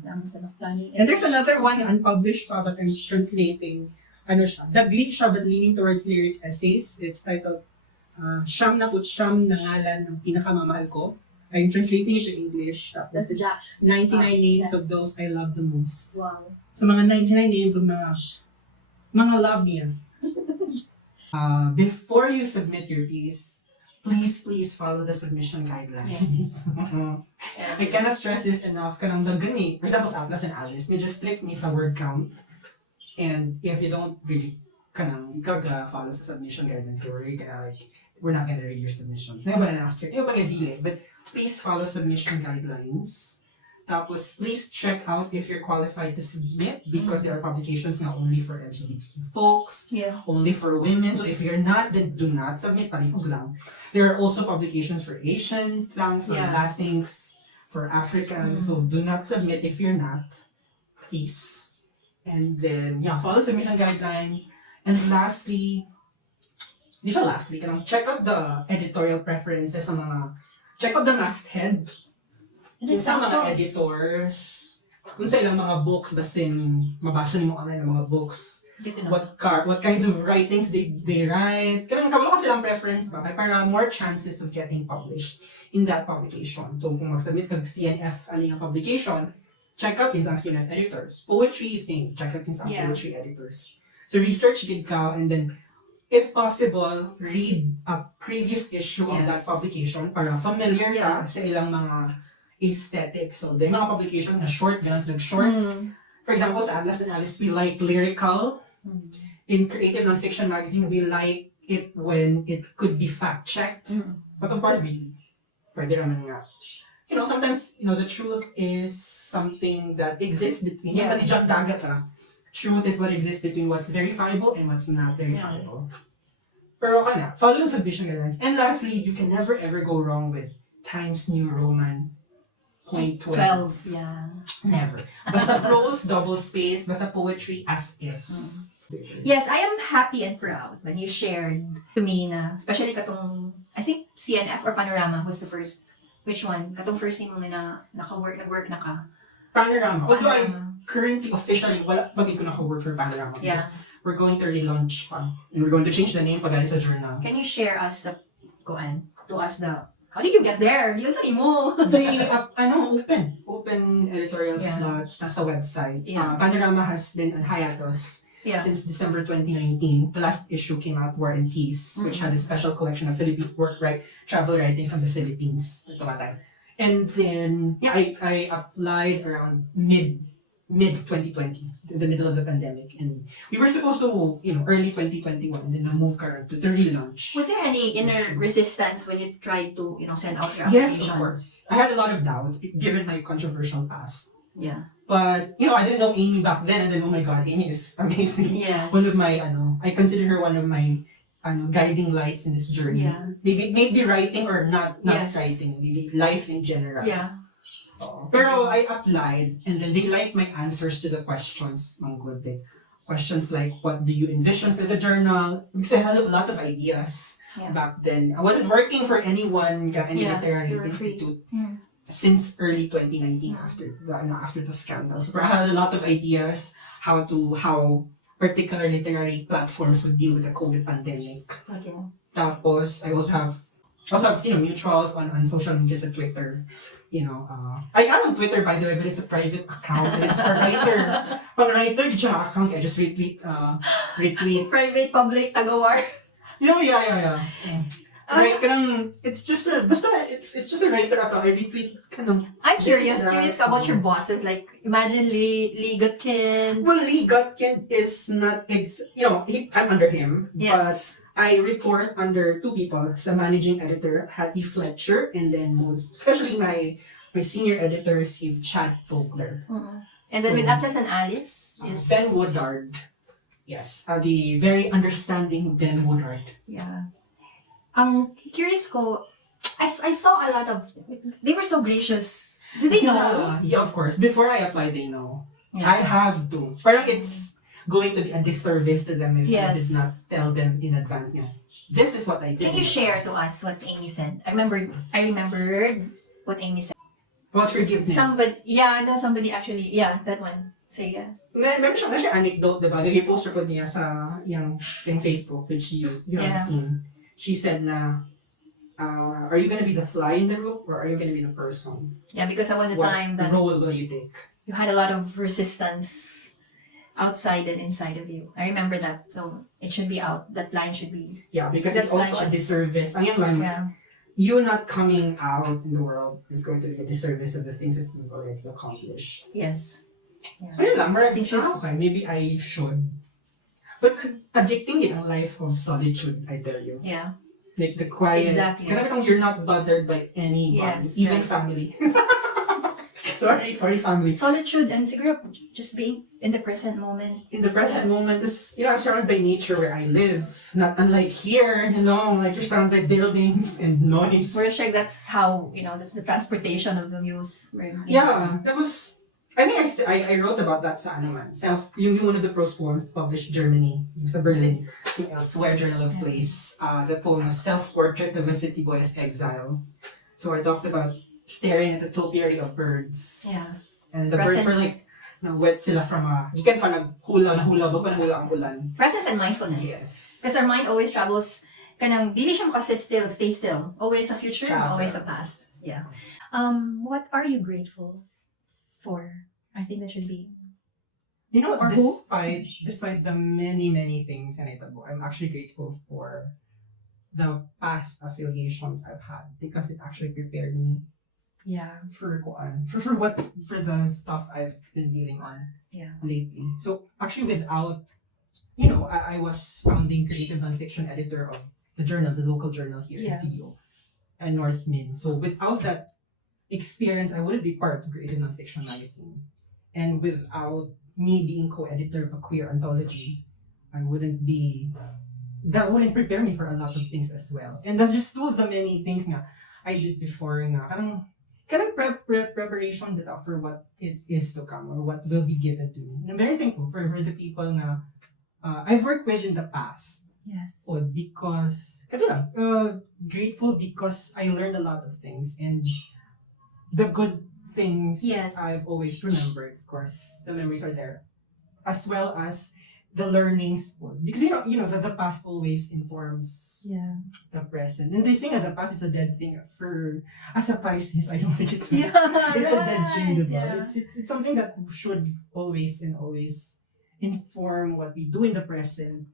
And there's another one unpublished pa but I'm translating. Dagli siya but leaning towards lyric essays. It's titled Siyam na Putsyam na Ngalan ng Pinakamamahal Ko. I'm translating it to English. Tapos it's 99 names of those I love the most. Wow. So mga 99 names of mga love niya. Before you submit your piece, please follow the submission guidelines. I cannot stress this enough. Kanang dagani, for example sa Atlas and Alice, medyo strict me sa word count. And if you don't really follow sa submission guidelines, we're not gonna read your submissions. Ngayon ba na-ask you? Ngayon ba na-delay? But please follow submission guidelines. Tapos, please check out if you're qualified to submit because there are publications not only for LGBTQ folks, only for women. So if you're not, then do not submit. Palihog lang. There are also publications for Asians lang, for Latinx, for Africans. So do not submit if you're not. Please. And then, follow submission guidelines. And lastly, check out the editorial preferences ng mga, check out the masthead. Sa mga editors, kung sa ilang mga books, basin, mabasa niyo online ng mga books, what kinds of writings they write. Kailangan kabalo ka silang preference ba? Para more chances of getting published in that publication. So kung mag-submit kag CNF aling publication, check out yung sa CNF editors. Poetry, same. Check out yung sa poetry editors. So research din ka, and then if possible, read a previous issue of that publication para familiar ka sa ilang mga aesthetic. So, the mga publications na short, ganun sila short. For example, sa Atlas and Alice, we like lyrical. In Creative Nonfiction Magazine, we like it when it could be fact-checked. But of course, pwede naman nga. Sometimes, the truth is something that exists between, kasi dyan dagat truth is what exists between what's verifiable and what's not verifiable. Pero follow the submission guidelines. And lastly, you can never ever go wrong with Times New Roman .12. Never. Basta prose, double space, basta poetry as is. Yes, I am happy and proud when you shared to me na, especially katong, I think CNF or Panorama was the first. Which one? Katong first mo na nag-work na ka. Panorama. Although I currently, officially, wala pag ko naka-work for Panorama. Because we're going to relaunch pa. And we're going to change the name pag sa journal. Can you share us how did you get there? Di sa imo. They, open editorial slots nasa website. Panorama has been on hiatus since December 2019. The last issue came out, War and Peace, which had a special collection of Philippine travel writings from the Philippines. And then, I applied around mid-2020, the middle of the pandemic. And we were supposed to, early 2021, and then move to the relaunch. Was there any inner resistance when you tried to, send out your application? Yes, of course. I had a lot of doubts, given my controversial past. Yeah. But, I didn't know Amy back then, and then, oh my God, Amy is amazing. Yes. One of my, I consider her one of my, guiding lights in this journey. Yeah. Maybe writing or not writing, maybe life in general. Yeah. Pero I applied, and then they liked my answers to the questions. Questions like, what do you envision for the journal? Because I had a lot of ideas back then. I wasn't working for any literary institute since early 2019 after the scandals. But I had a lot of ideas how particular literary platforms would deal with the COVID pandemic. Okay. Tapos, I also have mutuals on social media sa Twitter. I am on Twitter, by the way, but it's a private account. It's for writer. Pang writer, di siya account. I just retweet. Private, public, tag-awar. Yeah. Right, it's just a writer account. I retweet I'm curious about your bosses. Like, imagine Lee Gutkin. Well, Lee Gutkin is not, I'm under him. Yes. But I report under two people. Sa managing editor, Hattie Fletcher, and then especially my senior editor, Steve Chad Vogler. And then with Atlas and Alice is Ben Woodard. Yes, the very understanding Ben Woodard. Yeah. Curious ko, I saw a lot of, they were so gracious. Do they know? Yeah, of course. Before I apply, they know. Yeah. I have to. Parang it's going to be a disservice to them if I did not tell them in advance. Yeah. This is what I did. Can you share to us what Amy said? I remembered what Amy said. About forgiveness. Somebody actually, that one. Say Meron siya anecdote, diba? Nag-poster ko niya sa yung Facebook, which you have seen. She said na, are you gonna be the fly in the room or are you gonna be the person? Yeah, because there was a time that role will you take? You had a lot of resistance outside and inside of you. I remember that. So it should be out. That line should be. Yeah, because it's also a disservice. Ang yung line you not coming out in the world is going to be a disservice of the things that you've already accomplished. Yes. Yeah. So yun lang, okay, maybe I should. But addicting din ang life of solitude, I tell you. Yeah. Like the quiet. Exactly. You're not bothered by anyone, even family. sorry, family. Solitude and siguro just being in the present moment. In the present moment, this, I'm surrounded by nature where I live. Not unlike here, like you're surrounded by buildings and noise. We're sure that's how, that's the transportation of the muse. Yeah, that was. I think I wrote about that sa naman. Yung one of the prose poems published in Germany, yung sa Berlin, yung Elsewhere Journal of Place. The poem was Self-Portrait of a City Boy's Exile. So I talked about staring at the topiary of birds. Yeah. And the birds were like, wet sila from you can pa nahula ang ulan. Presence and mindfulness. Yes. Because our mind always travels, kanang dili siya makasit still, stay still. Always a future, always a past. Yeah. What are you grateful for? I think that should be. Or despite the many things in Itabo, I'm actually grateful for the past affiliations I've had because it actually prepared me. Yeah. For the stuff I've been dealing on lately. So actually without, I was founding creative nonfiction editor of the local journal here in CEO and North Min. So without that experience, I wouldn't be part of Creative Nonfiction Magazine. And without me being co-editor of a queer anthology, that wouldn't prepare me for a lot of things as well. And that's just two of the many things nga I did before nga. Kanang preparation that for what it is to come or what will be given to me. And I'm very thankful for the people nga I've worked with in the past. Yes. Because, grateful because I learned a lot of things and the good things I've always remembered. Of course, the memories are there, as well as the learnings. Because the past always informs the present, and they say that the past is a dead thing. As a Pisces, I don't think it's a dead thing, diba? Yeah. It's something that should always inform what we do in the present.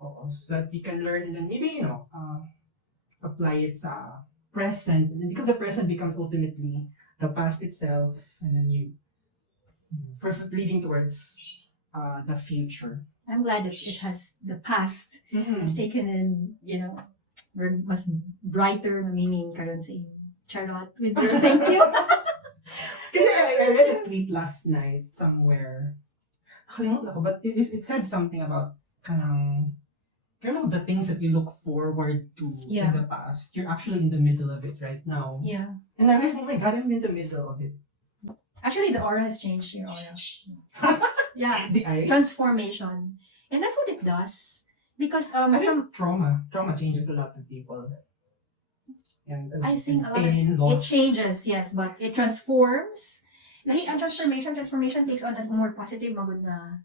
So that we can learn and then maybe apply it sa present, and then because the present becomes ultimately the past itself, and then for leading towards the future. I'm glad that it has the past has taken in mas brighter na meaning karon sa Charlotte with your thank you. Kasi I read a tweet last night somewhere. Nakalimutan ako, but it said something about the things that you look forward to in the past. You're actually in the middle of it right now. Yeah. And I realized, oh my God, I'm in the middle of it. Actually, the aura has changed, your aura. Yeah. The eye? Transformation. And that's what it does. Because I think trauma changes a lot of people. And I think a lot pain, of loss. it changes, yes, but it transforms. Like, ang transformation takes on a more positive, magod na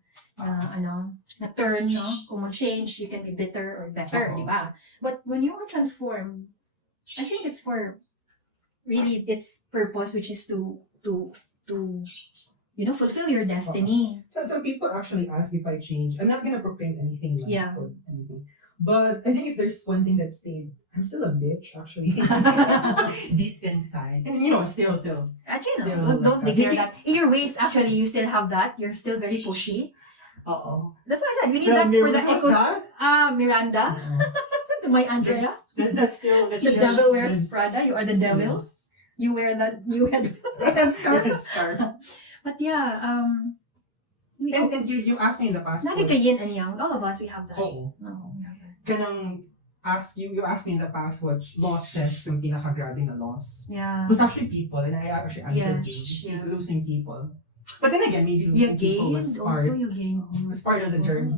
turn, no? Kung mag-change, you can be bitter or better, di ba? But when you are transformed, I think it's for really its purpose, which is to fulfill your destiny. So some people actually ask if I change. I'm not gonna proclaim anything or anything. But I think if there's one thing that stayed, I'm still a bitch, actually. Deep inside. And still. Actually, still no, don't like declare that. In your ways, actually, you still have that. You're still very pushy. That's why I said, you need that for the ecos. Miranda. To my Andrea. That's still. The devil wears Prada. You are the devil. You wear that new head scarf. But yeah, and you asked me in the past. Lagi ka yin and yang. All of us, we have that. Oo. We have that. You asked me in the past what losses yung pinakagrabe na loss. Yeah. It was actually people, and I actually answered you. Losing people. But then again, maybe losing people was part of the journey.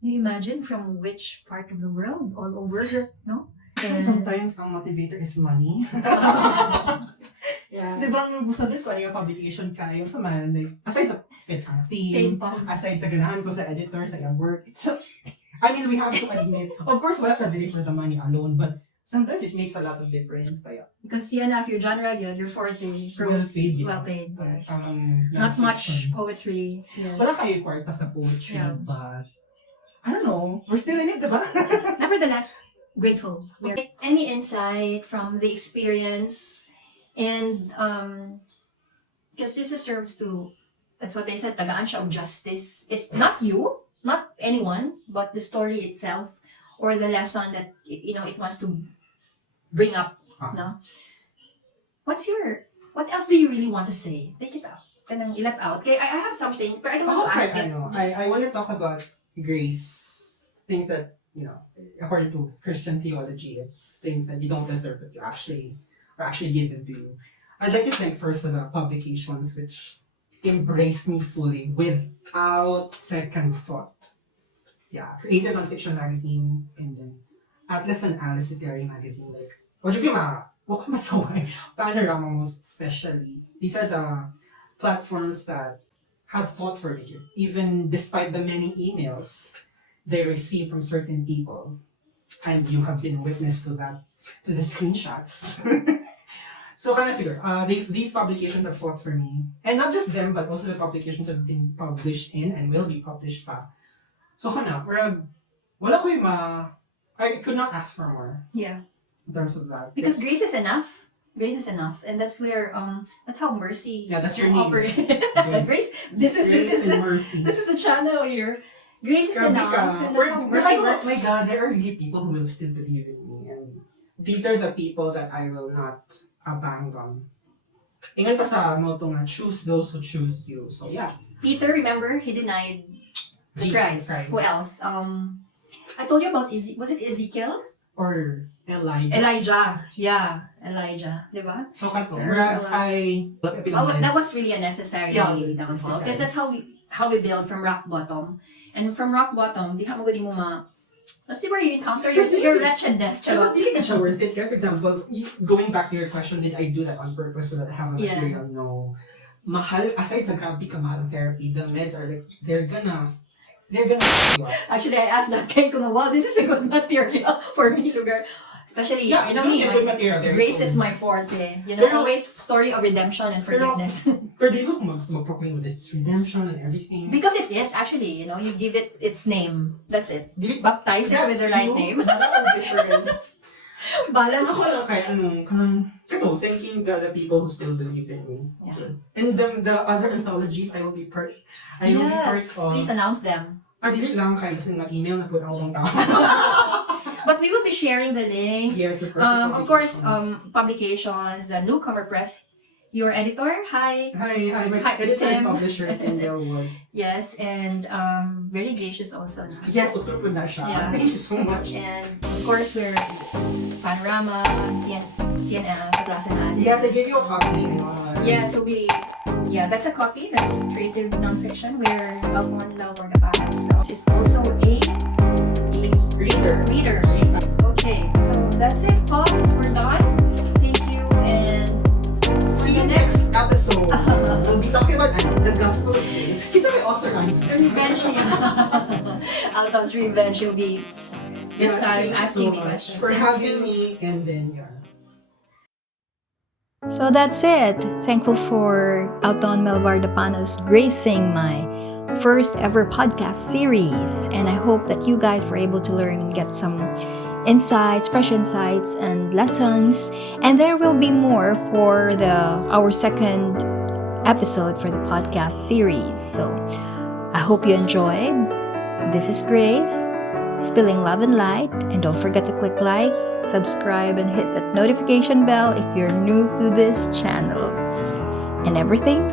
You imagine from which part of the world? All over, no? Sometimes ang motivator is money. Yeah. Diba ang sabi ko, yung publication kayo sa man, aside sa fit ang team, aside sa ganahan ko sa editor, sa yung work, I mean, we have to admit, of course, wala ka dili for the money alone, but sometimes it makes a lot of difference. Kaya, because CNF, your genre, you're 40, well paid. Yes. Not much poetry. Yes. Wala kayo kwarta sa poetry, but I don't know, we're still in it, diba? Nevertheless, grateful. Any insight from the experience, and because this serves to, that's what they said, tagaan siya of justice. It's not you, not anyone, but the story itself, or the lesson that it wants to bring up. No, what's your what else do you really want to say? Take it out. Kanang let out. Okay, I have something, but I don't want to ask I it. know. I want to talk about grace. Things that, according to Christian theology, it's things that you don't deserve, but you actually are actually given to you. I'd like to thank first the publications which embraced me fully without second thought. Yeah, Creative Nonfiction Magazine, and then Atlas and Alice Literary Magazine. Like, what you huwag ka masaway. Panorama most especially. These are the platforms that have fought for me, even despite the many emails they receive from certain people. And you have been witness to that, to the screenshots. So kana siguro, these publications have fought for me. And not just them, but also the publications have been published in and will be published pa. So kana, wala ko yung I could not ask for more. Yeah. In terms of that. Because grace is enough. Grace is enough. And that's where, that's how mercy Yeah, that's your name. operates. Yes. Grace, this Grace is and mercy. this is the channel here. Grace is Grabe enough. ka. And that's how mercy works. My God, there are really people who will still believe in me. And these are the people that I will not abandon. Ingan pa sa motto nga, choose those who choose you. So yeah. Peter, remember, he denied the Jesus Christ. Christ. Who else? I told you about was it Ezekiel? Or Elijah. Elijah. Yeah, Elijah. Diba? So kato, That was really a necessary downfall. necessary. Because that's how we build from rock bottom. And from rock bottom, di ka mo that's where you encounter your wretchedness. It was really siya worth it. For example, going back to your question, did I do that on purpose so that I have a material? No. Mahal, aside sa grabe kamahal ang therapy, the meds are like, they're gonna you up. Actually, I asked that guy kung, wow, this is a good material for me, lugar. Especially, Yeah, you know me, good material. grace is my forte. You know, Pero- always story of redemption and forgiveness. Pero di ko kung mag-proclaim with this redemption and everything. Because it is, actually, you know, you give it its name. That's it. Dili- Baptize it with the right name. That's the difference. Balance. Ako lang kay thanking the people who still believe in me. Yeah. And then the other anthologies, I will be part Yes, of. please announce them. Dili lang kay kasi nag-email na po ako ng tao. But we will be sharing the link. Yes, of course. Of course, publications, the Newcomer Press, your editor, hi. Hi, my Hi, editor Tim. and publisher in Delwood. Yes, and very gracious also. Yes, utro po na siya. Yeah. Thank you so much. And of course, we're Panorama, CNF, Glasgow-based. Yes, I gave you a copy. Yeah, so that's a copy. That's Creative Nonfiction. We're Alton Melvar M Dapanas. This is also a reader. Okay, so that's it, folks. We're done. Thank you, and See you next episode. We'll be talking about the Gospel of Faith. He's my author. revenge. Alton's revenge will be this time asking me questions. For Thank having you. me, and then So that's it. Thankful for Alton Melvar Dapanas gracing my first ever podcast series. And I hope that you guys were able to learn and get some insights, fresh insights and lessons. And there will be more for our second episode for the podcast series. So I hope you enjoyed. This is Grace, spilling love and light. And don't forget to click like, subscribe, and hit that notification bell if you're new to this channel. And everything